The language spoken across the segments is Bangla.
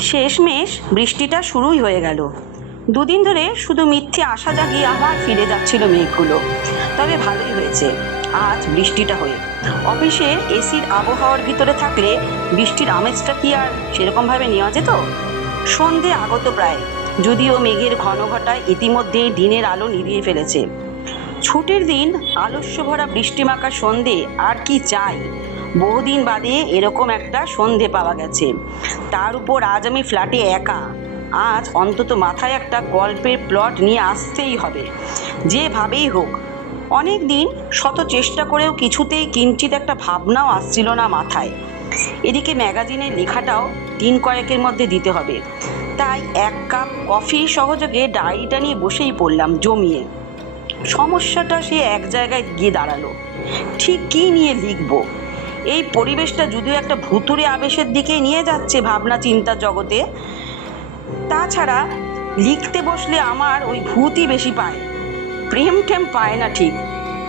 শেষমেশ বৃষ্টিটা শুরুই হয়ে গেল। দুদিন ধরে শুধু মিথ্যে আশা জাগিয়ে আবার ফিরে যাচ্ছিল মেঘগুলো। তবে ভালোই হয়েছে। আজ বৃষ্টিটা হয়ে। অফিসে এসির আবহাওয়ার ভিতরে থাকলে বৃষ্টির আমেজটা কি আর সেরকমভাবে নেওয়া যেত? সন্ধে আগত প্রায়। যদিও মেঘের ঘন ঘটায় ইতিমধ্যেই দিনের আলো নিভিয়ে ফেলেছে। ছুটির দিন আলস্য ভরা বৃষ্টিমাখা সন্ধে আর কি চাই? বহুদিন বাদে এরকম একটা সন্ধে পাওয়া গেছে। তার উপর আজ আমি ফ্ল্যাটে একা। আজ অন্তত মাথায় একটা গল্পের প্লট নিয়ে আসতেই হবে। যেভাবেই হোক অনেক দিন শত চেষ্টা করেও কিছুতেই কিঞ্চিত একটা ভাবনাও আসছিল না মাথায়। এদিকে ম্যাগাজিনের লেখাটাও দিন কয়েকের মধ্যে দিতে হবে। তাই এক কাপ কফি সহযোগে ডায়েরিটা নিয়ে বসেই পড়লাম জমিয়ে। সমস্যাটা সে এক জায়গায় গিয়ে দাঁড়াল। ঠিক কী নিয়ে লিখব? এই পরিবেশটা যদিও একটা ভুতুরে আবেশের দিকে নিয়ে যাচ্ছে ভাবনা চিন্তার জগতে, তাছাড়া লিখতে বসলে আমার ওই ভূতই বেশি পায়। প্রেম টেম পায় না ঠিক।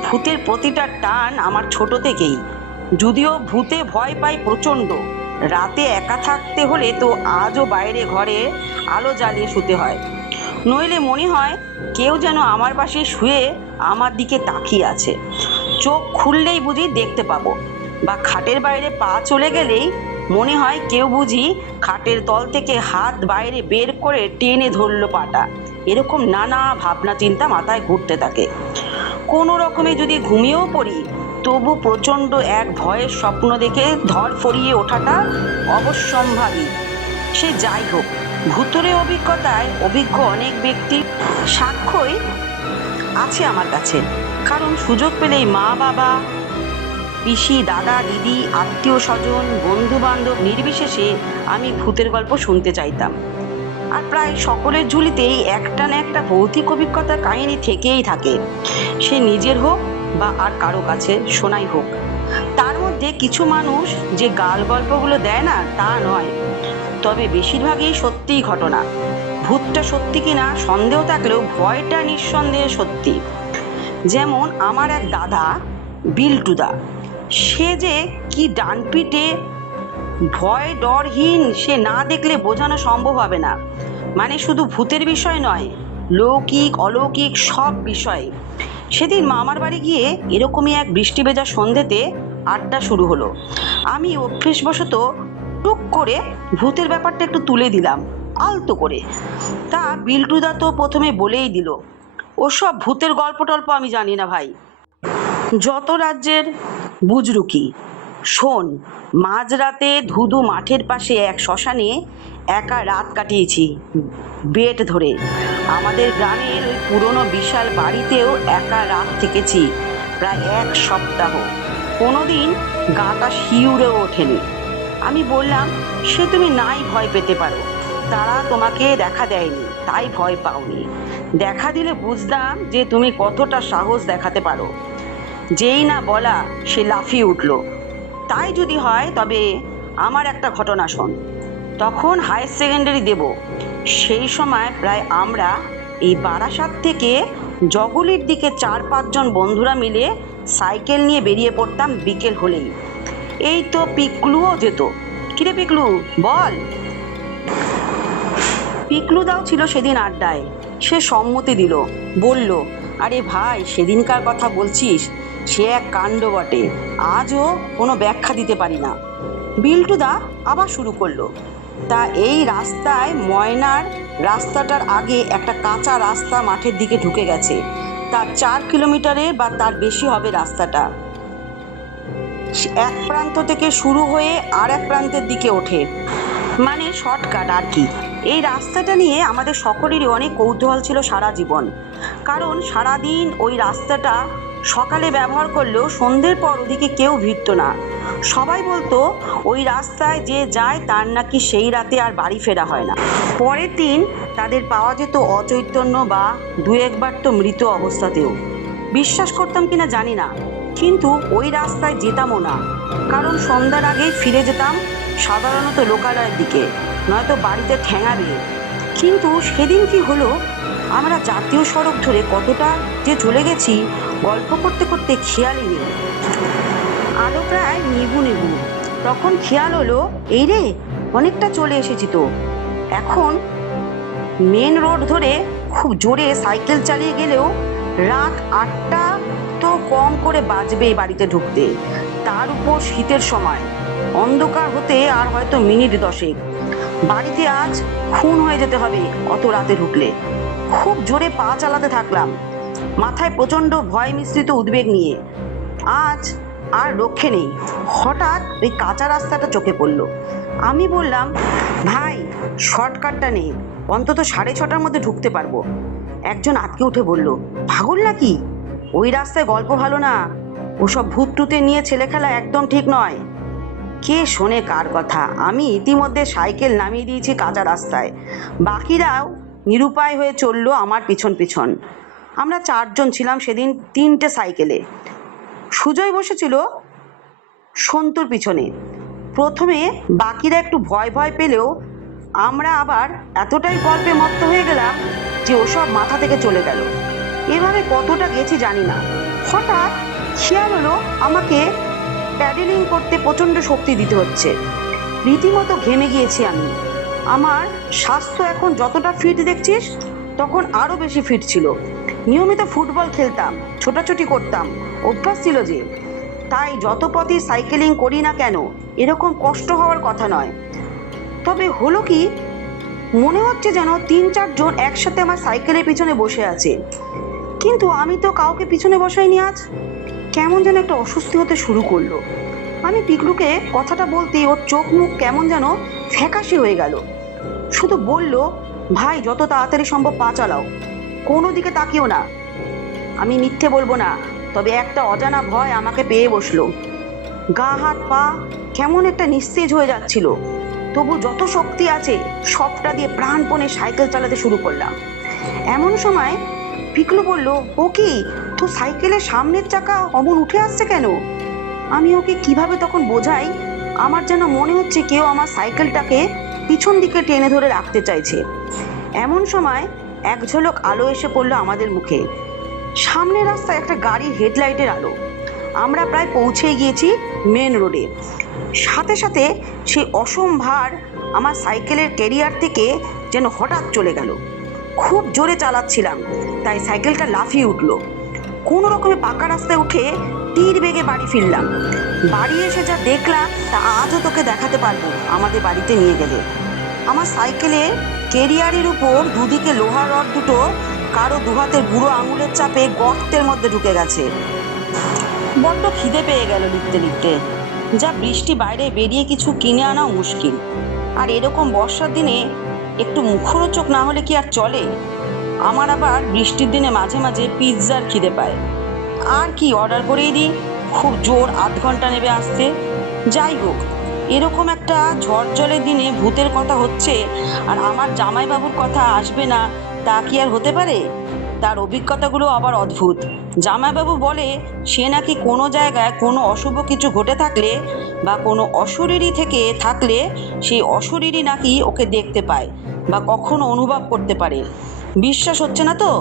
ভূতের প্রতিটা টান আমার ছোট থেকেই। যদিও ভূতে ভয় পাই প্রচণ্ড। রাতে একা থাকতে হলে তো আজও বাইরে ঘরে আলো জ্বালিয়ে শুতে হয়। নইলে মনে হয় কেউ যেন আমার পাশে শুয়ে আমার দিকে তাকিয়ে আছে। চোখ খুললেই বুঝি দেখতে পাবো। বা খাটের বাইরে পা চলে গেলেই মনে হয় কেউ বুঝি খাটের তল থেকে হাত বাইরে বের করে টেনে ধরলো পাটা। এরকম নানা ভাবনা চিন্তা মাথায় ঘুরতে থাকে। কোনো রকমে যদি ঘুমিয়েও পড়ি, তবু প্রচণ্ড এক ভয়ের স্বপ্ন দেখে ধর ফরিয়ে ওঠাটা অবশ্যম্ভাবী। সে যাই হোক ভুতুরে অভিজ্ঞতায় অভিজ্ঞ অনেক ব্যক্তির সাক্ষ্যই আছে আমার কাছে। কারণ সুযোগ পেলেই মা বাবা পিসি, দাদা, দিদি, আত্মীয় স্বজন বন্ধু বান্ধব নির্বিশেষে আমি ভূতের গল্প শুনতে চাইতাম। আর প্রায় সকলের ঝুলিতেই একটা না একটা ভৌতিক অভিজ্ঞতার কাহিনী থেকেই থাকে। সে নিজের হোক বা আর কারও কাছে, শোনাই হোক। তার মধ্যে কিছু মানুষ যে গাল গল্পগুলো দেয় না, তা নয়। তবে বেশিরভাগই সত্যিই ঘটনা। ভূতটা সত্যি কিনা সন্দেহ থাকলেও ভয়টা নিঃসন্দেহে সত্যি। যেমন আমার এক দাদা, বিল্টুদা। সে যে কি ডানপিটে ভয় ডরহীন, সে না দেখলে বোঝানো সম্ভব হবে না। মানে শুধু ভূতের বিষয় নয়, লৌকিক, অলৌকিক সব বিষয়। সেদিন মামার বাড়ি গিয়ে এরকমই এক বৃষ্টি ভেজা সন্ধেতে আড্ডা শুরু হলো। আমি অভ্যেসবশত টুক করে ভূতের ব্যাপারটা একটু তুলে দিলাম, আলতো করে। তা বিল্টুদা তো প্রথমে বলেই দিল, ওসব ভূতের গল্প টল্প আমি জানি না ভাই। যত রাজ্যের বুজরুকি। শোন, মাঝরাতে ধুধু মাঠের পাশে এক শ্মশানে একা রাত কাটিয়েছি, বেট ধরে। আমাদের গ্রামের ওই পুরনো বিশাল বাড়িতেও একা রাত থেকেছি, প্রায় এক সপ্তাহ। কোনোদিন গাটা শিউরেও ওঠেনি। আমি বললাম, সে তুমি নাই ভয় পেতে পারো। তারা তোমাকে দেখা দেয়নি, তাই ভয় পাওনি। দেখা দিলে বুঝতাম যে তুমি কতটা সাহস দেখাতে পারো। যেই না বলা, সে লাফিয়ে উঠল। তাই যদি হয়, তবে আমার একটা ঘটনা শোন। তখন হায়ার সেকেন্ডারি দেব। সেই সময় প্রায় আমরা এই বারাসাত থেকে জগলির দিকে চার পাঁচজন বন্ধুরা মিলে সাইকেল নিয়ে বেরিয়ে পড়তাম বিকেল হলেই। এই তো পিকলুও যেত। কিরে পিকলু, বল। পিকলু দাও ছিল সেদিন আড্ডায়। সে সম্মতি দিল, বলল, আরে ভাই, সেদিনকার কথা বলছিস? সে এক কাণ্ড বটে। আজও কোনো ব্যাখ্যা দিতে পারি না। বিল্টুদা আবার শুরু করল। তা এই রাস্তায় ময়নার রাস্তাটার আগে একটা কাঁচা রাস্তা মাঠের দিকে ঢুকে গেছে। তার চার কিলোমিটারের বা তার বেশি হবে রাস্তাটা। এক প্রান্ত থেকে শুরু হয়ে আর এক প্রান্তের দিকে ওঠে। মানে শর্টকাট আর কি। এই রাস্তাটা নিয়ে আমাদের সকলেরই অনেক কৌতূহল ছিল সারা জীবন। কারণ সারাদিন ওই রাস্তাটা সকালে ব্যবহার করলেও সন্ধ্যের পর ওদিকে কেউ ভিড়ত না। সবাই বলতো, ওই রাস্তায় যে যায় তার নাকি সেই রাতে আর বাড়ি ফেরা হয় না। পরের দিন তাদের পাওয়া যেত অচৈতন্য বা দু একবার তো মৃত অবস্থাতেও। বিশ্বাস করতাম কিনা জানি না, কিন্তু ওই রাস্তায় যেতামও না। কারণ সন্ধ্যার আগেই ফিরে যেতাম সাধারণত লোকালয়ের দিকে, নয়তো বাড়িতে ঠেঙাবে কিন্তু সেদিন কি হলো? আমরা জাতীয় সড়ক ধরে কতটা যে চলে গেছি গল্প করতে করতে খেয়ালই নেই আলো প্রায় নিভু নিভু তখন খেয়াল হলো, এই রে, অনেকটা চলে এসেছি তো। এখন মেন রোড ধরে খুব জোরে সাইকেল চালিয়ে গেলেও রাত আটটা তো কম করে বাজবেই বাড়িতে ঢুকতে। তার উপর শীতের সময়। অন্ধকার হতে আর হয়তো মিনিট দশেক। বাড়িতে আজ খুন হয়ে যেতে হবে অত রাতে ঢুকলে। খুব জোরে পা চালাতে থাকলাম। মাথায় প্রচণ্ড ভয় মিশ্রিত উদ্বেগ নিয়ে। আজ আর রক্ষে নেই। হঠাৎ ওই কাঁচা রাস্তাটা চোখে পড়ল। আমি বললাম, ভাই, শর্টকাটটা নেই অন্তত সাড়ে ছটার মধ্যে ঢুকতে পারব। একজন আটকে উঠে বলল, পাগল নাকি? ওই রাস্তায় গল্প ভালো না। ওসব ভূত টুতে নিয়ে ছেলে খেলা একদম ঠিক নয়। কে শোনে কার কথা? আমি ইতিমধ্যে সাইকেল নামিয়ে দিয়েছি কাঁচা রাস্তায়। বাকিরাও নিরুপায় হয়ে চলল আমার পিছন পিছন। আমরা চারজন ছিলাম সেদিন তিনটে সাইকেলে। সুজয় বসেছিল সন্তুর পিছনে। প্রথমে বাকিরা একটু ভয় ভয় পেলেও আমরা আবার এতটাই গল্পে মত্ত হয়ে গেলাম যে ওসব মাথা থেকে চলে গেল। এভাবে কতটা গেছি জানি না। হঠাৎ খেয়াল হলো আমাকে প্যাডেলিং করতে প্রচণ্ড শক্তি দিতে হচ্ছে। রীতিমতো ঘেমে গিয়েছি আমি। আমার স্বাস্থ্য এখন যতটা ফিট দেখছিস তখন আরও বেশি ফিট ছিল। নিয়মিত ফুটবল খেলতাম, ছোটাছুটি করতাম। অভ্যাস ছিল যে, তাই যত পথই সাইকেলিং করি না কেন, এরকম কষ্ট হওয়ার কথা নয়। তবে হলো কি, মনে হচ্ছে যেন তিন চারজন একসাথে আমার সাইকেলের পিছনে বসে আছে। কিন্তু আমি তো কাউকে পিছনে বসাইনি আজ। কেমন যেন একটা অস্বস্তি হতে শুরু করল। আমি পিকলুকে কথাটা বলতেই ওর চোখ মুখ কেমন যেন ফ্যাকাশে হয়ে গেল। শুধু বলল ভাই, যত তাড়াতাড়ি সম্ভব পা চালাও। কোনো দিকে তাকিও না। আমি মিথ্যে বলব না, তবে একটা অজানা ভয় আমাকে পেয়ে বসল। গা, হাত, পা কেমন একটা নিস্তেজ হয়ে যাচ্ছিল। তবু যত শক্তি আছে, সবটা দিয়ে প্রাণপণে সাইকেল চালাতে শুরু করলাম। এমন সময় পিকলু বলল, ও কি? তো সাইকেলের সামনের চাকা অমন উঠে আসছে কেন? আমি ওকে কীভাবে তখন বোঝাই, আমার যেন মনে হচ্ছে কেউ আমার সাইকেলটাকে পিছন দিকে টেনে ধরে রাখতে চাইছে। এমন সময় এক ঝলক আলো এসে পড়ল আমাদের মুখে। সামনের রাস্তায় একটা গাড়ির হেডলাইটের আলো। আমরা প্রায় পৌঁছে গিয়েছি মেন রোডে। সাথে সাথে সেই অসম্ভার আমার সাইকেলের ক্যারিয়ার থেকে যেন হঠাৎ চলে গেল। খুব জোরে চালাচ্ছিলাম, তাই সাইকেলটা লাফিয়ে উঠল। কোনো রকমে পাকা রাস্তায় উঠে তীর বেগে বাড়ি ফিরলাম। বাড়ি এসে যা দেখলাম, তা আজও তোকে দেখাতে পারব, আমাদের বাড়িতে নিয়ে গেলে। আমার সাইকেলে কেরিয়ারের উপর দুদিকে লোহার রড দুটো, কারও দুহাতের বুড়ো আঙুলের চাপে গর্তের মধ্যে ঢুকে গেছে। বড্ড খিদে পেয়ে গেল লিখতে লিখতে। যা বৃষ্টি বাইরে বেরিয়ে কিছু কিনে আনাও মুশকিল। আর এরকম বর্ষার দিনে একটু মুখরোচক না হলে কি আর চলে? আমার আবার বৃষ্টির দিনে মাঝে মাঝে পিৎজার খিদে পায়। আর কি অর্ডার করেই দিই? খুব জোর আধ ঘণ্টা নেবে আসতে। যাই হোক এরকম একটা ঝড় জলের দিনে ভূতের কথা হচ্ছে, আর আমার জামাইবাবুর কথা আসবে না, তা কি আর হতে পারে? তার অভিজ্ঞতাগুলো আবার অদ্ভুত। জামাইবাবু বলে, সে নাকি কোনো জায়গায় কোনো অশুভ কিছু ঘটে থাকলে বা কোনো অশরীরী থেকে থাকলে সেই অশরীরী নাকি ওকে দেখতে পায় বা কখনো অনুভব করতে পারে। বিশ্বাস হচ্ছে না তো?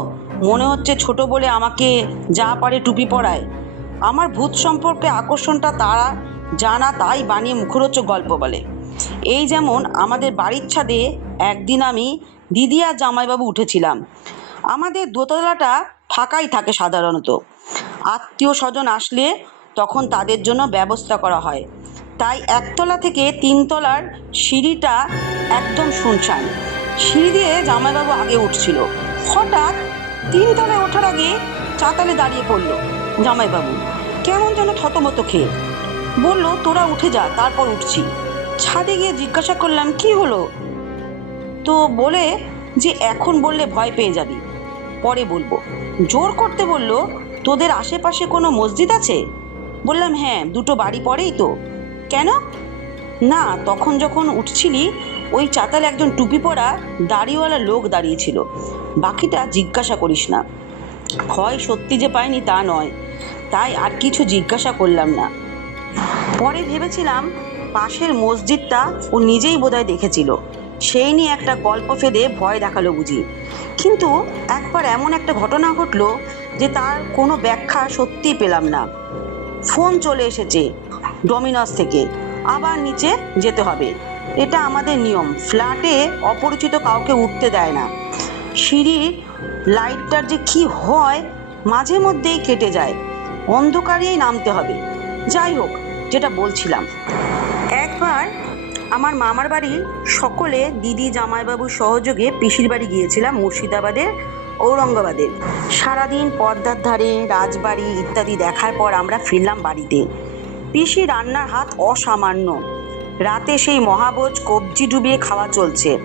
মনে হচ্ছে ছোট বলে আমাকে যা পারে টুপি পরায়। আমার ভূত সম্পর্কে আকর্ষণটা তারা জানা তাই বানিয়ে মুখরোচক গল্প বলে। এই যেমন আমাদের বাড়ির ছাদে একদিন আমি দিদি আর জামাইবাবু উঠেছিলাম। আমাদের দোতলাটা ফাঁকাই থাকে সাধারণত। আত্মীয় স্বজন আসলে তখন তাদের জন্য ব্যবস্থা করা হয়। তাই একতলা থেকে তিনতলার সিঁড়িটা একদম শুনশান। সিঁড়ি দিয়ে জামাইবাবু আগে উঠছিল। হঠাৎ তিনতলায় ওঠার আগে চাতালে দাঁড়িয়ে পড়ল জামাইবাবু। কেমন যেন থতমত খেয়ে। বলল, তোরা উঠে যা, তারপর উঠছি। ছাদে গিয়ে জিজ্ঞাসা করলাম, কি হলো? তো বলে যে, এখন বললে ভয় পেয়ে যাবি। পরে বলব, জোর করতে বলল, তোদের আশেপাশে কোনো মসজিদ আছে? বললাম হ্যাঁ দুটো বাড়ি পরেই তো। কেন? না, তখন যখন উঠছিলি, ওই চাতালে একজন টুপি পরা দাড়িওয়ালা লোক দাঁড়িয়েছিল। বাকিটা জিজ্ঞাসা করিস না। ভয় সত্যি যে পাইনি তা নয়। তাই আর কিছু জিজ্ঞাসা করলাম না। পরে ভেবেছিলাম পাশের মসজিদটা ও নিজেই বোধহয় দেখেছিল। সেই নিয়ে একটা গল্প ফেদে ভয় দেখাল বুঝি। কিন্তু একবার এমন একটা ঘটনা ঘটলো যে তার কোনো ব্যাখ্যা সত্যিই পেলাম না। ফোন চলে এসেছে ডমিনস থেকে। আবার নিচে যেতে হবে। এটা আমাদের নিয়ম। ফ্ল্যাটে অপরিচিত কাউকে উঠতে দেয় না। সিঁড়ির লাইটটার যে কি হয় মাঝে মধ্যেই কেটে যায়। অন্ধকারেই নামতে হবে। যাই হোক যেটা বলছিলাম। একবার আমার মামার বাড়ি সকলে দিদি জামাইবাবুর সহযোগে পিসির বাড়ি গিয়েছিলাম মুর্শিদাবাদের, ঔরঙ্গাবাদে। সারাদিন পদ্মার ধারে, রাজবাড়ি ইত্যাদি দেখার পর আমরা ফিরলাম বাড়িতে। পিসি রান্নার হাত অসামান্য। রাতে সেই মহাবোজ কবজি ডুবিয়ে খাওয়া চলছে।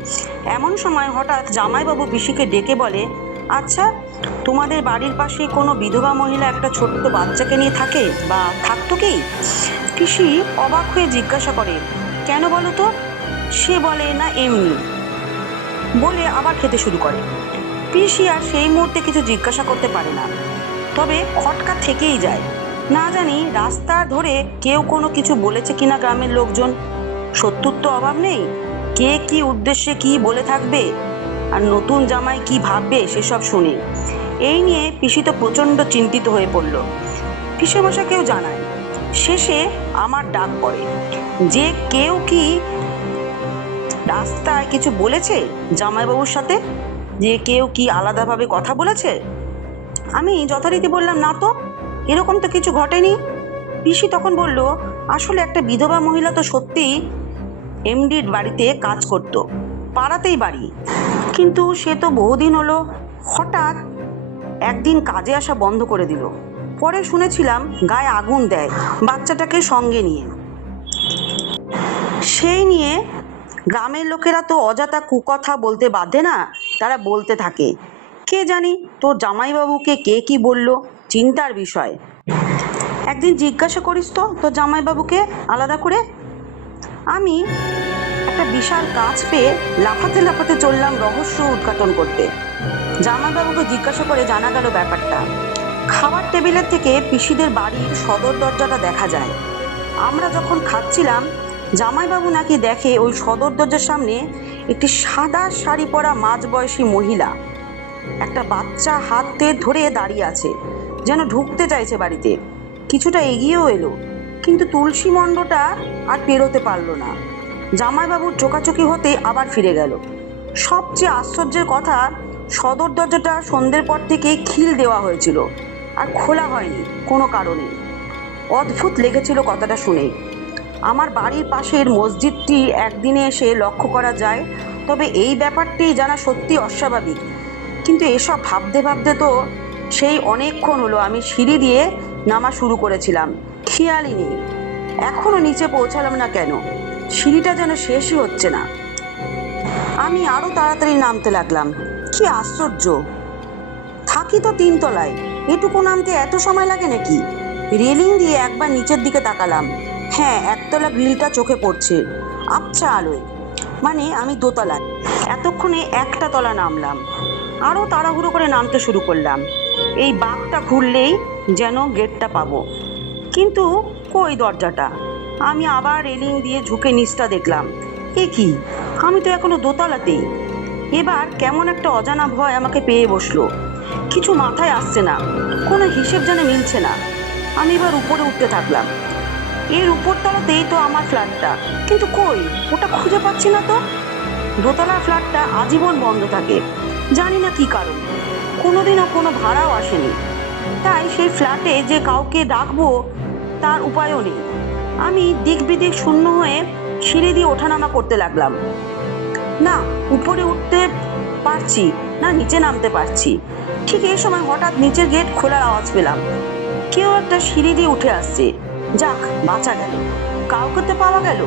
এমন সময় হঠাৎ জামাইবাবু পিসিকে ডেকে বলে আচ্ছা তোমাদের বাড়ির পাশে কোনো বিধবা মহিলা একটা ছোট্ট বাচ্চাকে নিয়ে থাকে বা থাকতো কি? পিসি অবাক হয়ে জিজ্ঞাসা করে, কেন বলো তো? সে বলে, না, এমনি। বলে আবার খেতে শুরু করে। পিসি আর সেই মুহূর্তে কিছু জিজ্ঞাসা করতে পারে না। তবে খটকা থেকেই যায়। না জানি রাস্তা ধরে কেউ কোনো কিছু বলেছে কিনা গ্রামের লোকজন। সত্যুর তো অভাব নেই। কে কি উদ্দেশ্যে কি বলে থাকবে? আর নতুন জামাই কি ভাববে সেসব শুনে। এই নিয়ে পিসি তো প্রচণ্ড চিন্তিত হয়ে পড়ল। পিসে কেউ জানায় শেষে আমার ডাক পড়ে, যে কেউ কি রাস্তায় কিছু বলেছে জামাইবাবুর সাথে? যে কেউ কি আলাদাভাবে কথা বলেছে? আমি যথারীতি বললাম, না তো, এরকম তো কিছু ঘটেনি। পিসি তখন বলল, আসলে একটা বিধবা মহিলা তো সত্যিই এমডির বাড়িতে কাজ করতো, পাড়াতেই বাড়ি। কিন্তু সে তো বহুদিন হলো হঠাৎ একদিন কাজে আসা বন্ধ করে দিল। পরে শুনেছিলাম গায়ে আগুন দেয় বাচ্চাটাকে সঙ্গে নিয়ে। সেই নিয়ে গ্রামের লোকেরা তো অযথা কুকথা বলতে বাধ্য না, তারা বলতে থাকে। কে জানি তোর জামাইবাবুকে কে কি বলল, চিন্তার বিষয়। একদিন জিজ্ঞাসা করিস তো তোর জামাইবাবুকে আলাদা করে। আমি একটা বিশাল কাজ পেয়ে লাফাতে লাফাতে চললাম রহস্য উদ্ঘাটন করতে। জামাইবাবুকে জিজ্ঞাসা করে জানা গেল ব্যাপারটা। খাবার টেবিলের থেকে পিসিদের বাড়ির সদর দরজাটা দেখা যায়। আমরা যখন খাচ্ছিলাম, জামাইবাবু নাকি দেখে ওই সদর দরজার সামনে একটি সাদা শাড়ি পরা মাঝবয়সী মহিলা। একটা বাচ্চা হাতে ধরে দাঁড়িয়ে আছে, যেন ঢুকতে চাইছে বাড়িতে। কিছুটা এগিয়েও এলো, কিন্তু তুলসী মণ্ডটা আর পেরোতে পারল না। জামাইবাবুর চোকাচোকি হতে আবার ফিরে গেল। সবচেয়ে আশ্চর্যের কথা, সদর দরজাটা সন্ধ্যের পর থেকে খিল দেওয়া হয়েছিল আর খোলা হয়নি কোনো কারণে। অদ্ভুত লেগেছিল কথাটা শুনে। আমার বাড়ির পাশের মসজিদটি একদিনে এসে লক্ষ্য করা যায়, তবে এই ব্যাপারটি জানা সত্যি অস্বাভাবিক। কিন্তু এসব ভাবতে ভাবতে তো সেই অনেকক্ষণ হলো, আমি সিঁড়ি দিয়ে নামা শুরু করেছিলাম। খেয়ালই নেই। এখনও নিচে পৌঁছালাম না কেন? সিঁড়িটা যেন শেষই হচ্ছে না। আমি আরও তাড়াতাড়ি নামতে লাগলাম। কি আশ্চর্য। থাকি তো তিনতলায়। এটুকু নামতে এত সময় লাগে নাকি? রেলিং দিয়ে একবার নিচের দিকে তাকালাম। হ্যাঁ একতলা গ্রিলটা চোখে পড়ছে। আবছা আলোয়। মানে আমি দোতলায়। এতক্ষণে একটা তলা নামলাম। আরও তাড়াহুড়ো করে নামতে শুরু করলাম। এই বাঘটা ঘুরলেই যেন গেটটা পাবো। কিন্তু কই দরজাটা? আমি আবার রেলিং দিয়ে ঝুঁকে নিচটা দেখলাম। এ কি? আমি তো এখনও দোতলাতেই। এবার কেমন একটা অজানা ভয় আমাকে পেয়ে বসল। কিছু মাথায় আসছে না, কোনো হিসেব যেন মিলছে না। আমি এবার উপরে উঠতে থাকলাম। এর উপরতলাতেই তো আমার ফ্ল্যাটটা। কিন্তু কই? ওটা খুঁজে পাচ্ছি না তো। দোতলার ফ্ল্যাটটা আজীবন বন্ধ থাকে। জানি না কি কারণ। কোনোদিনও কোনো ভাড়াও আসেনি। তাই সেই ফ্ল্যাটে যে কাউকে ডাকবো, তার উপায়ও নেই। আমি দিক বিদিক শূন্য হয়ে সিঁড়ি দিয়ে ওঠানামা করতে লাগলাম। না, উপরে উঠতে পারছি, না নিচে নামতে পারছি। ঠিক এই সময় হঠাৎ নিচের গেট খোলার আওয়াজ পেলাম। কেউ একটা সিঁড়ি দিয়ে উঠে আসছে। যাক, বাঁচা গেল। কাউকে তো পাওয়া গেল।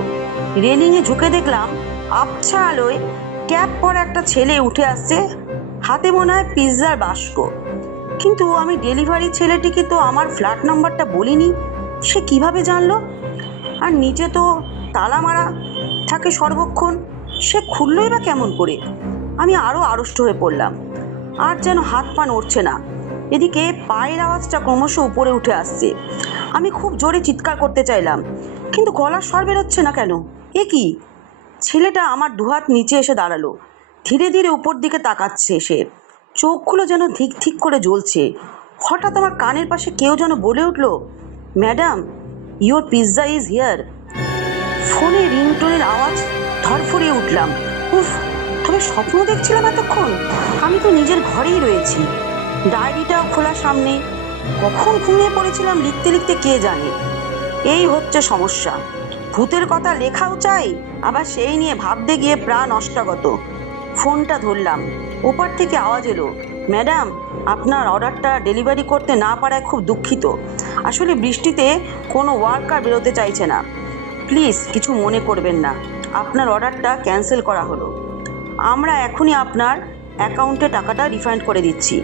রেলিংয়ে ঝুঁকে দেখলাম আবছা আলোয় ক্যাপ পরা একটা ছেলে উঠে আসছে। হাতে মনে হয় পিৎজার বাস্ক। কিন্তু আমি ডেলিভারি ছেলেটিকে তো আমার ফ্ল্যাট নাম্বারটা বলিনি। সে কীভাবে জানলো? আর নিচে তো তালা মারা থাকে সর্বক্ষণ। সে খুললোই বা কেমন করে? আমি আরও আড়ষ্ট হয়ে পড়লাম। আর যেন হাত পা নড়ছে না। এদিকে পায়ের আওয়াজটা ক্রমশ উপরে উঠে আসছে। আমি খুব জোরে চিৎকার করতে চাইলাম, কিন্তু গলার স্বর বেরোচ্ছে না কেন? এ কি? ছেলেটা আমার দুহাত নিচে এসে দাঁড়াল। ধীরে ধীরে উপর দিকে তাকাচ্ছে সে। চোখগুলো যেন ধিক ধিক করে জ্বলছে। হঠাৎ আমার কানের পাশে কেউ যেন বলে উঠল, madam your pizza is here ফোনে রিংটোনের আওয়াজ ধরফরিয়ে উঠলাম। উফ তবে স্বপ্ন দেখছিলাম এতক্ষণ? আমি তো নিজের ঘরেই রয়েছি। ডায়েরিটাও খোলা সামনে। কখন ঘুমিয়ে পড়েছিলাম লিখতে লিখতে কে জানে? এই হচ্ছে সমস্যা। ভূতের কথা লেখাও চাই, আবার সেই নিয়ে ভাবতে গিয়ে প্রাণ অষ্টাগত। ফোনটা ধরলাম। ওপার থেকে আওয়াজ এলো, ম্যাডাম, আপনার অর্ডারটা ডেলিভারি করতে না পারায় খুব দুঃখিত। আসলে বৃষ্টিতে কোনো ওয়ার্কার বেরোতে চাইছে না। প্লিজ, কিছু মনে করবেন না। আপনার অর্ডারটা ক্যান্সেল করা হলো। আমরা এখনই আপনার অ্যাকাউন্টে টাকাটা রিফান্ড করে দিচ্ছি।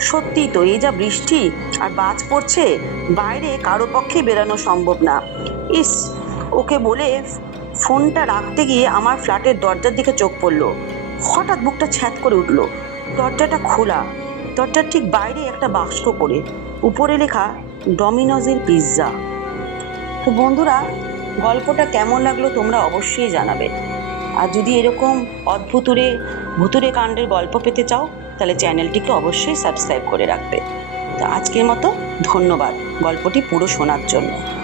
সত্যি তো, এই যা বৃষ্টি আর বাজ পড়ছে, বাইরে কারও পক্ষে বেরানো সম্ভব না। ইস, ওকে বলে ফোনটা রাখতে গিয়ে আমার ফ্ল্যাটের দরজার দিকে চোখ পড়ল। হঠাৎ বুকটা ছ্যাঁত করে উঠল। দরজাটা খোলা। দরজার ঠিক বাইরে একটা বাক্স করে উপরে লেখা ডমিনোজের পিৎজা। তো বন্ধুরা, গল্পটা কেমন লাগল তোমরা অবশ্যই জানাবে। আর যদি এরকম অদ্ভুতুরে, ভুতুরে কাণ্ডের গল্প পেতে চাও, তাহলে চ্যানেলটিকে অবশ্যই সাবস্ক্রাইব করে রাখবে। তো আজকের মতো ধন্যবাদ গল্পটি পুরো শোনার জন্য।